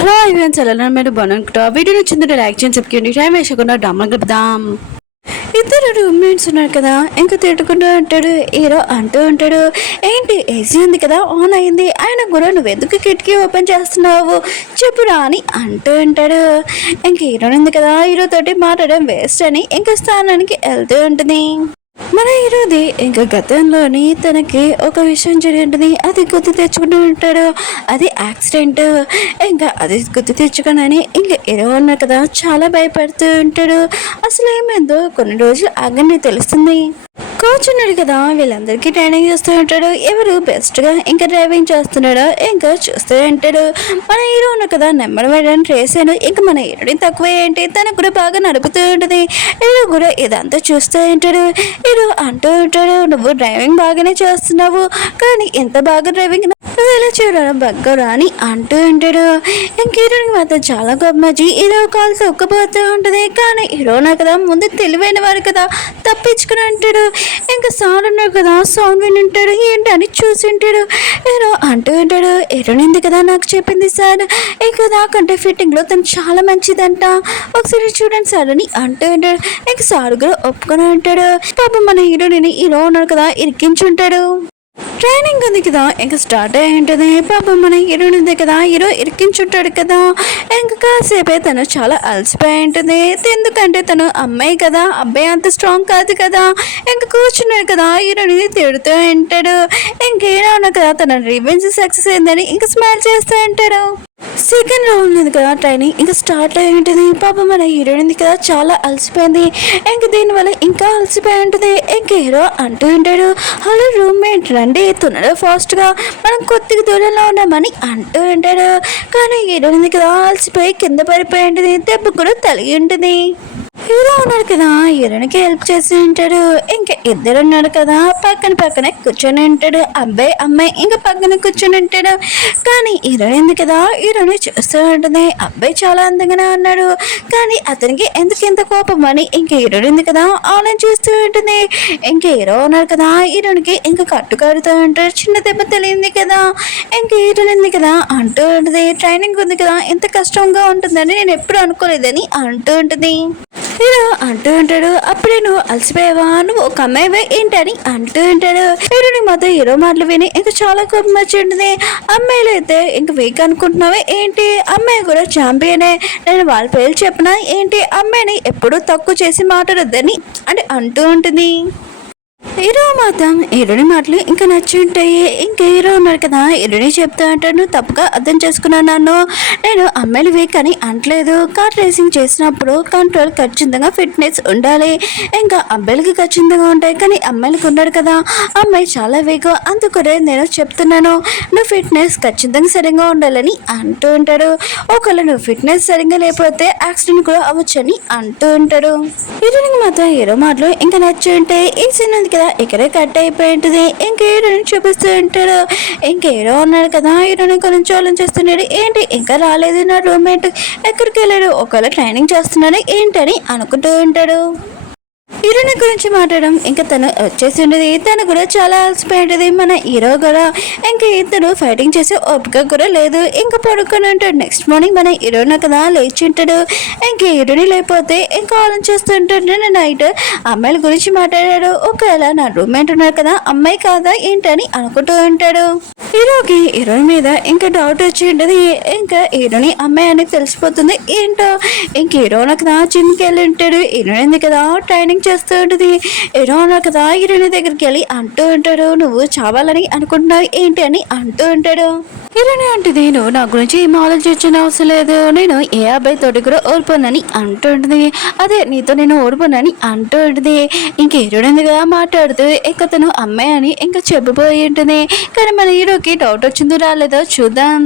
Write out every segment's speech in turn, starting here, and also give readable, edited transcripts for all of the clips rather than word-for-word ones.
Hello ఎవరైనా చాలా మీరు బాగుంటా వీడియో నచ్చిందంటే లైక్ చేసి చెప్పుకోండి టైం వేసకుండా డ్రామా గడుపుదాం. ఇద్దరు రూమ్మేట్స్ ఉన్నారు కదా, ఇంకా తిట్టుకుంటూ ఉంటాడు. హీరో అంటూ ఉంటాడు, ఏంటి ఏసీ ఉంది కదా ఆన్ అయింది, ఆయన కూడా నువ్వు ఎందుకు కిటికీ ఓపెన్ చేస్తున్నావు చెప్పురా అని అంటూ ఉంటాడు. ఇంక హీరో ఉంది కదా, హీరో తోటి మాట్లాడడం వేస్ట్ అని ఇంకా స్థానానికి వెళ్తూ ఉంటుంది. మన హీరోది ఇంకా గతంలోని తనకి ఒక విషయం జరిగి ఉంటుంది, అది గుర్తు తెచ్చుకుంటూ ఉంటాడు. అది యాక్సిడెంట్. ఇంకా అది గుర్తు తెచ్చుకోనని ఇంకా హీరో ఉన్నారు కదా చాలా భయపడుతూ ఉంటాడు. అసలు ఏమైందో కొన్ని రోజులు ఆగని తెలుస్తుంది. కూర్చున్నాడు కదా, వీళ్ళందరికీ ట్రైనింగ్ చేస్తూ ఉంటాడు. ఎవరు బెస్ట్గా ఇంకా డ్రైవింగ్ చేస్తున్నాడో ఇంకా చూస్తూ ఉంటాడు. మన హీరో ఉన్నారు కదా నెంబర్ వేయడానికి ట్రేసాను. ఇంకా మన హీరోని తక్కువ ఏంటి, తనకు కూడా బాగా నడుపుతూ ఉంటుంది. హీరో కూడా ఇదంతా చూస్తూ ఉంటాడు. హీరో అంటూ ఉంటాడు, నువ్వు డ్రైవింగ్ బాగానే చేస్తున్నావు, కానీ ఎంత బాగా డ్రైవింగ్ నువ్వు ఎలా చేయడం బగ్గరా అని అంటూ ఉంటాడు. ఇంక హీరోకి మాత్రం చాలా గొప్పమచ్చి హీరో కాల్ తొక్కపోతూ ఉంటుంది. కానీ హీరో ఉన్నారు కదా ముందు తెలివైన వారు కదా, తప్పించుకుని ఉంటాడు. ఇంకా సౌండ్ ఉన్నాడు కదా, సౌండ్ విని ఉంటాడు, ఏంటి అని చూసి ఉంటాడు. హీరో అంటూ ఉంటాడు, హీరోని ఉంది కదా నాకు చెప్పింది సార్, ఇంకా నాకంటే ఫిట్టింగ్లో తను చాలా మంచిదంట, ఒకసారి చూడండి సార్ అని అంటూ ఉంటాడు. ఇంకా సార్ కూడా ఒప్పుకొని ఉంటాడు. పాపం మన హీరోని హీరో ఉన్నాడు కదా ఇరికించుంటాడు. ట్రైనింగ్ ఉంది కదా ఇంకా స్టార్ట్ అయి ఉంటుంది. పాపం మన హీరోయిన్ ఉంది కదా, హీరో ఇరికించుంటాడు కదా. ఇంకా కాసేపే తను చాలా అలసిపోయి ఉంటుంది. ఎందుకంటే తను అమ్మాయి కదా, అబ్బాయి అంత స్ట్రాంగ్ కాదు కదా. ఇంకా కూర్చున్నాడు కదా, హీరోని తిడుతూ ఉంటాడు. ఇంకేనా ఉన్నా కదా తన రివెంజ్ సక్సెస్ అయిందని ఇంకా స్మైల్ చేస్తూ ఉంటాడు. సెకండ్ రౌండ్ ఉంది కదా ట్రైనింగ్ ఇంకా స్టార్ట్ అయి ఉంటుంది. పాపం మన హీరోయిన్ ఉంది కదా చాలా అలసిపోయింది. ఇంక దీనివల్ల ఇంకా అలసిపోయి ఉంటుంది. ఇంక హీరో అంటూ ఉంటాడు, హలో రూమ్మేట్ రండి తొందరగా ఫాస్ట్గా మనం కొద్దిగా దూరంలో ఉన్నామని అంటూ ఉంటాడు. కానీ హీరోయిన్ ఉంది కదా అలసిపోయి కింద పడిపోయి ఉంటుంది, దెబ్బ కూడా తలిగి ఉంటుంది. హీరో ఉన్నారు కదా హీరోయిన్కి హెల్ప్ చేసి ఉంటాడు. ఇంకా ఇద్దరు ఉన్నారు కదా పక్కనే కూర్చొని ఉంటాడు. అబ్బాయి అమ్మాయి ఇంకా పక్కన కూర్చొని ఉంటాడు. కానీ హీరోయిన్ ఉంది కదా హీరోని చూస్తూ ఉంటుంది. అబ్బాయి చాలా అందంగానే ఉన్నాడు, కానీ అతనికి ఎందుకు ఎంత కోపం అని ఇంకా హీరోయిన్ ఉంది కదా ఆన్లైన్ చూస్తూ ఉంటుంది. ఇంకా హీరో ఉన్నారు కదా హీరోయిన్కి ఇంకా కట్టుకడుతూ ఉంటాడు. చిన్న దెబ్బ తెలియంది కదా. ఇంకా హీరోయిన్ ఉంది కదా అంటూ ఉంటుంది, ట్రైనింగ్ ఉంది కదా ఎంత కష్టంగా ఉంటుందని నేను ఎప్పుడు అనుకోలేదని అంటూ ఉంటుంది. హీరో అంటూ ఉంటాడు, అప్పుడే నువ్వు అలసిపోయావా, నువ్వు ఒక అమ్మాయివే ఏంటని అంటూ ఉంటాడు. హీరోని మాత్రం హీరో మాటలు విని ఇంకా చాలా కోపం వచ్చి ఉంటుంది. అమ్మాయిలు అయితే ఇంక వీక్ అనుకుంటున్నావే ఏంటి, అమ్మాయి కూడా ఛాంపియనే, నేను వాళ్ళ పేర్లు చెప్పినా ఏంటి, అమ్మాయిని ఎప్పుడూ తక్కువ చేసి మాట్లాడొద్దని అని అంటూ ఉంటుంది. హీరో మాత్రం హీరోని మాటలు ఇంకా నచ్చి ఉంటాయి. ఇంకా హీరో ఉన్నారు కదా హీరోని చెప్తా అంటాడు, నువ్వు తప్పుగా అర్థం చేసుకున్నాను, నేను అమ్మాయిలు వీక్ అని అంటలేదు. కార్ రేసింగ్ చేసినప్పుడు కంట్రోల్ ఖచ్చితంగా ఫిట్నెస్ ఉండాలి, ఇంకా అబ్బాయిలకి ఖచ్చితంగా ఉంటాయి, కానీ అమ్మాయిలకి ఉన్నాడు కదా అమ్మాయి చాలా వీక్, అందుకనే నేను చెప్తున్నాను నువ్వు ఫిట్నెస్ ఖచ్చితంగా సరిగ్గా ఉండాలని అంటూ ఉంటాడు. ఒకవేళ నువ్వు ఫిట్నెస్ సరిగ్గా లేకపోతే యాక్సిడెంట్ కూడా అవ్వచ్చని అంటూ ఉంటాడు. హీరోనికి మాత్రం హీరో మాటలు ఇంకా నచ్చి ఉంటాయి. ఈ సీన్ ఉంది కదా ఇక్కడే కట్ అయిపోయి ఉంటుంది. ఇంకా హీరోని చూపిస్తూ ఉంటాడు. ఇంకా హీరో ఉన్నాడు కదా హీరోని గురించి ఆలోచిస్తున్నాడు. ఏంటి ఇంకా రాలేదు నా రూమ్మేట్, ఎక్కడికి వెళ్ళాడు, ఒకవేళ ట్రైనింగ్ చేస్తున్నాడు ఏంటని అనుకుంటూ ఉంటాడు. హీరోని గురించి మాట్లాడడం ఇంకా తను వచ్చేసి ఉండేది. తను కూడా చాలా అలసిపోయి ఉంటుంది. మన హీరో కూడా ఇంకా ఇద్దరు ఫైటింగ్ చేసే ఓపిక కూడా లేదు, ఇంకా పడుకొని ఉంటాడు. నెక్స్ట్ మార్నింగ్ మన హీరోని కదా లేచి ఉంటాడు. ఇంకా హీరోని లేకపోతే ఇంకా ఆలోచిస్తూ ఉంటాడు. నేను నైట్ అమ్మాయిల గురించి మాట్లాడాడు, ఒకవేళ నా రూమ్మేట్ ఉన్నారు కదా అమ్మాయి కాదా ఏంటని అనుకుంటూ ఉంటాడు. హీరోకి హీరోయిన్ మీద ఇంకా డౌట్ వచ్చి ఉంటుంది. ఇంకా హీరోని అమ్మాయి అని తెలిసిపోతుంది. ఏంటో ఇంక హీరో కదా జిమ్కి వెళ్ళి ఉంటాడు. హీరోయిన్ కదా ట్రైనింగ్ చేస్తూ ఉంటుంది. హీరో కదా హీరోయిన్ దగ్గరికి వెళ్ళి అంటూ ఉంటాడు, నువ్వు చావాలని అనుకుంటున్నావు ఏంటి అని అంటూ ఉంటాడు. హీరోయిన్ అంటుంది, నువ్వు నా గురించి ఏం ఆలోచించిన అవసరం లేదు, నేను ఏ అబ్బాయి తోటి కూడా ఓడిపోనని అంటూ ఉంటుంది. అదే నీతో నేను ఓడిపోనని అంటూ ఉంటుంది. ఇంక హీరోయిన్ కదా మాట్లాడుతూ ఇంకా తను అమ్మాయి అని ఇంకా చెప్పిపోయి ఉంటుంది. కానీ మన హీరోకి డౌట్ వచ్చిందో రాలేదో చూద్దాం.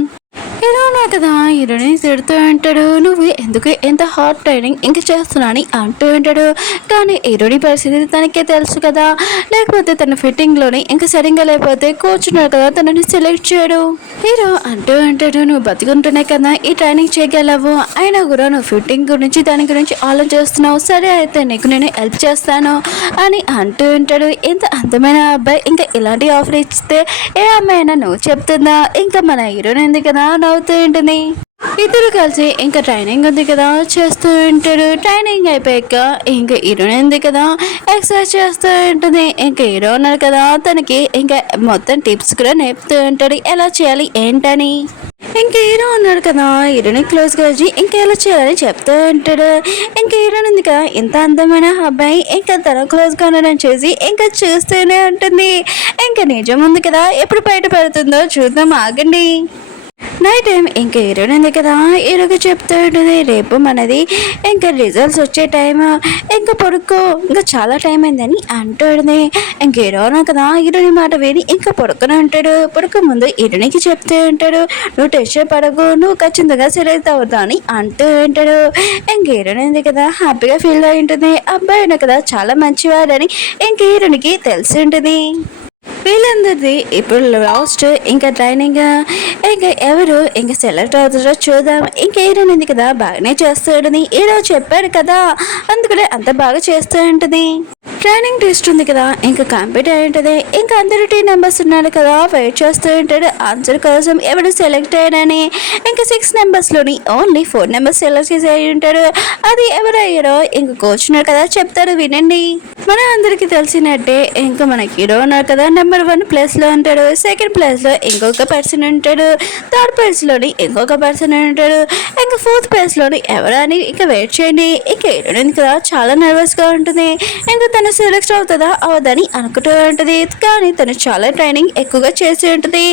హీరో ఉన్నా కదా హీరోని తిడుతూ ఉంటాడు, నువ్వు ఎందుకు ఎంత హార్డ్ ట్రైనింగ్ ఇంకా చేస్తున్నా అని అంటూ ఉంటాడు. కానీ హీరోని పరిస్థితి తనకే తెలుసు కదా, లేకపోతే తన ఫిట్టింగ్లోని ఇంకా సరిగ్గా లేకపోతే కూర్చున్నాడు కదా తనని సెలెక్ట్ చేయడు. హీరో అంటూ ఉంటాడు, నువ్వు బతికుంటున్నా కదా ఈ ట్రైనింగ్ చేయగలవు, అయినా కూడా నువ్వు ఫిట్టింగ్ గురించి దాని గురించి ఆలోచిస్తున్నావు, సరే అయితే నీకు నేను హెల్ప్ చేస్తాను అని అంటూ ఉంటాడు. ఇంత అందమైన అబ్బాయి ఇంకా ఇలాంటి ఆఫర్ ఇస్తే ఏ అమ్మాయి అయినా నువ్వు చెప్తుందా. ఇంకా మన హీరోని ఉంది కదా నవ్వుతూ ఉంటుంది. ఇద్దరు కలిసి ఇంకా ట్రైనింగ్ ఉంది కదా చేస్తూ ఉంటాడు. ట్రైనింగ్ అయిపోయాక ఇంకా హీరోయిన్ ఉంది కదా ఎక్సర్సైజ్ చేస్తూ ఉంటుంది. ఇంకా హీరో ఉన్నారు కదా తనకి ఇంకా మొత్తం టిప్స్ కూడా నేర్పుతూ ఉంటాడు ఎలా చేయాలి ఏంటని. ఇంకా హీరో ఉన్నాడు కదా హీరోని క్లోజ్గా వచ్చి ఇంకా ఎలా చేయాలని చెప్తూ ఉంటాడు. ఇంకా హీరోయిన్ ఉంది కదా ఇంత అందమైన అబ్బాయి ఇంకా తన క్లోజ్గా ఉండడం చూసి ఇంకా చూస్తూనే ఉంటుంది. ఇంకా నిజం ఉంది కదా ఎప్పుడు బయట పడుతుందో చూద్దాం ఆగండి. నైట్ టైం ఇంకా హీరోయిన్ ఉంది కదా హీరోకి చెప్తూ ఉంటుంది రేపు మనది ఇంకా రిజల్ట్స్ వచ్చే టైం ఇంకా పడుకో ఇంకా చాలా టైం అయిందని అంటుంది. ఇంక హీరోనా కదా హీరోని మాట విని ఇంకా పడుకుని ఉంటాడు. పడుకు ముందు హీరోనికి చెప్తూ ఉంటాడు నువ్వు టెన్షన్ పడకు నువ్వు ఖచ్చితంగా సెలెక్ట్ అవుతా అని అంటూ ఉంటాడు. ఇంక హీరోయిన్ ఉంది కదా హ్యాపీగా ఫీల్ అయి ఉంటుంది. అబ్బాయి కదా చాలా మంచివాడని ఇంక హీరోనికి తెలిసి ఉంటుంది. వీళ్ళందరిది ఇప్పుడు లాస్ట్ ఇంకా ట్రైనింగ్ ఇంకా ఎవరు ఇంకా సెలెక్ట్ అవుతారో చూద్దాం. ఇంకా హీరోయిన్ ఉంది కదా బాగానే చేస్తాడని హీరో చెప్పాడు కదా అందుకనే అంత బాగా చేస్తూ ఉంటుంది. ట్రైనింగ్ టెస్ట్ ఉంది కదా ఇంకా కంప్లీట్ అయి ఉంటుంది. ఇంకా అందరూ టీమ్ మెంబర్స్ ఉన్నారు కదా వెయిట్ చేస్తూ ఉంటాడు ఆన్సర్ కోసం ఎవరు సెలెక్ట్ అయ్యాడని. ఇంకా 6 నెంబర్స్లోని ఓన్లీ 4 నెంబర్స్ సెలెక్ట్ చేసి అయి ఉంటాడు. అది ఎవరు అయ్యారో ఇంకా కోచ్ ఉన్నారు కదా చెప్తారు వినండి. మన అందరికీ తెలిసినట్టే ఇంకా మన హీరో ఉన్నారు కదా నెంబర్ 1 ప్లేస్లో ఉంటాడు. సెకండ్ ప్లేస్లో ఇంకొక పర్సన్ ఉంటాడు. థర్డ్ ప్లేస్లోని ఇంకొక పర్సన్ ఉంటాడు. ఇంకా ఫోర్త్ ప్లేస్లోని ఎవరు అని ఇంకా వెయిట్ చేయండి. ఇంకా హీరోయిన్ కదా చాలా నర్వస్గా ఉంటుంది. ఇంకా తను సెలెక్ట్ అవుతుందా అవదని అనుకుంటూ ఉంటుంది. కానీ తను చాలా ట్రైనింగ్ ఎక్కువగా చేసి ఉంటుంది.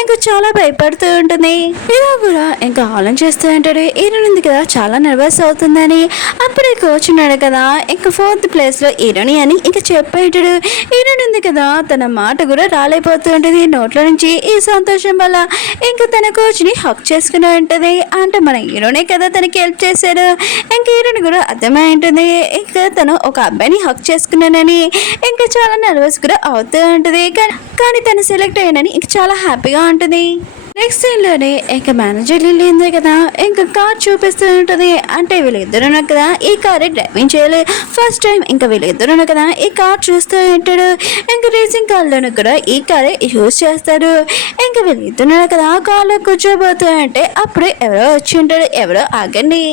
ఇంకా చాలా భయపడుతూ ఉంటుంది. హీరో కూడా ఇంకా ఆలోచన చేస్తూ ఉంటాడు హీరోయిన్ ఉంది కదా చాలా నర్వస్ అవుతుందని. అప్పుడే కోచ్ ఉన్నాడు కదా ఇంకా 4th ప్లేస్లో హీరోని అని ఇంకా చెప్పేటాడు. హీరోయిన్ ఉంది కదా తన మాట కూడా రాలేపోతూ ఉంటుంది నోట్ల నుంచి. ఈ సంతోషం వల్ల ఇంకా తన కోచ్ని హక్ చేసుకుని ఉంటుంది. అంటే మన హీరోనే కదా తనకి హెల్ప్ చేశాడు. ఇంకా హీరోని కూడా అర్థమై ఉంటుంది ఇంకా తను ఒక అబ్బాయిని హక్ చేసుకున్నానని. ఇంకా చాలా నర్వస్ కూడా అవుతూ ఉంటుంది. కానీ తను సెలెక్ట్ అయ్యానని ఇంకా చాలా హ్యాపీగా ఉంటుంది. నెక్స్ట్ సీన్లోనే ఇంకా మేనేజర్ లిల్లీ ఉంది కదా ఇంకా కార్ చూపిస్తూ ఉంటుంది. అంటే వీళ్ళిద్దరు కదా ఈ కారే డ్రైవింగ్ చేయాలి ఫస్ట్ టైం. ఇంకా వీళ్ళిద్దరు కదా ఈ కార్ చూస్తూ ఉంటాడు. ఇంకా రేసింగ్ కార్లోనూ కూడా ఈ కారే యూజ్ చేస్తారు. ఇంకా వీళ్ళిద్దరు కదా కార్లో కూర్చోబోతూ అంటే అప్పుడే ఎవరో వచ్చి ఉంటాడు. ఎవరో ఆగండి.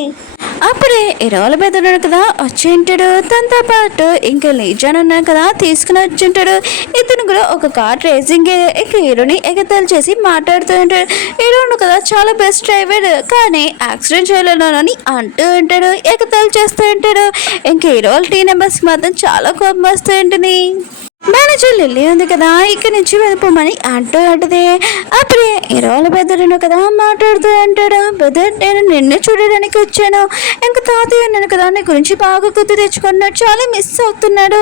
అప్పుడే ఇరవల బెదరు కదా వచ్చి ఉంటాడు. తనతో పాటు ఇంకా లీజాన్ ఉన్నాడు కదా తీసుకుని వచ్చి ఉంటాడు. ఇతను కూడా ఒక కార్ రేసింగ్ ఇంకా హీరోని ఎగతాలు చేసి మాట్లాడుతూ ఉంటాడు. హీరోను కదా చాలా బెస్ట్ డ్రైవర్ కానీ యాక్సిడెంట్ చేయలేనని అంటూ ఉంటాడు. ఎగతాలు చేస్తూ ఉంటాడు. ఇంకా హీరో టీ నెంబర్స్ మాత్రం చాలా కోపం వస్తూ ఉంటుంది. మేనేజర్ లిల్లీ ఉంది కదా ఇక్కడి నుంచి వెళ్ళిపోమని అంటూ ఉంటుంది. అప్పుడే హీరోల బెదరును కదా మాట్లాడుతూ అంటాడు బెదర్ నేను నిన్ను చూడడానికి వచ్చాను. ఇంకా తాతయ్య ఉన్నాను కదా నీ గురించి బాగా గుర్తు తెచ్చుకున్నాడు చాలా మిస్ అవుతున్నాడు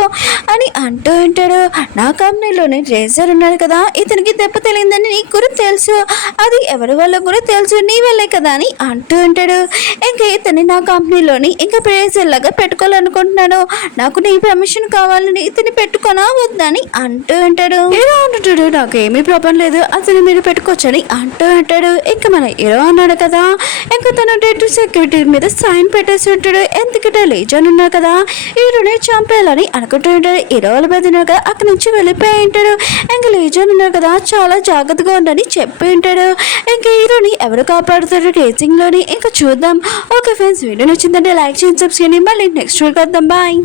అని అంటూ ఉంటాడు. నా కంపెనీలోని రేజర్ ఉన్నాడు కదా ఇతనికి దెబ్బ తెలియదని నీకు కూడా తెలుసు. అది ఎవరి వల్ల కూడా తెలుసు నీ వల్లే కదా అని అంటూ ఉంటాడు. ఇంకా ఇతన్ని నా కంపెనీలోని ఇంకా రేజర్ లాగా పెట్టుకోవాలనుకుంటున్నాను. నాకు నీ పర్మిషన్ కావాలని ఇతన్ని పెట్టుకోనా అని అంటూ ఉంటాడు. హీరో అంటుంటాడు నాకు ఏమీ ప్రాబ్లం లేదు అతను మీరు పెట్టుకోవచ్చని అంటూ ఉంటాడు. ఇంకా మన హీరో అన్నాడు కదా ఇంకా తన డేట్ సెక్యూరిటీ మీద సైన్ పెట్టేసి ఉంటాడు. ఎందుకంటే లీజన్ ఉన్నా కదా హీరోని చంపేయాలని అనుకుంటూ ఉంటాడు. హీరోల బదినాక అక్కడి నుంచి వెళ్ళిపోయి ఉంటాడు. ఇంకా లీజన్ ఉన్నా కదా చాలా జాగ్రత్తగా ఉండని చెప్పి ఉంటాడు. ఇంకా హీరోని ఎవరు కాపాడుతారు రేసింగ్ లోని ఇంకా చూద్దాం. ఓకే ఫ్రెండ్స్ వీడియో నచ్చిందంటే లైక్ చేయండి సబ్స్క్రైబ్ చేయండి. మళ్ళీ నెక్స్ట్ వీడియో వద్దాం బాయ్.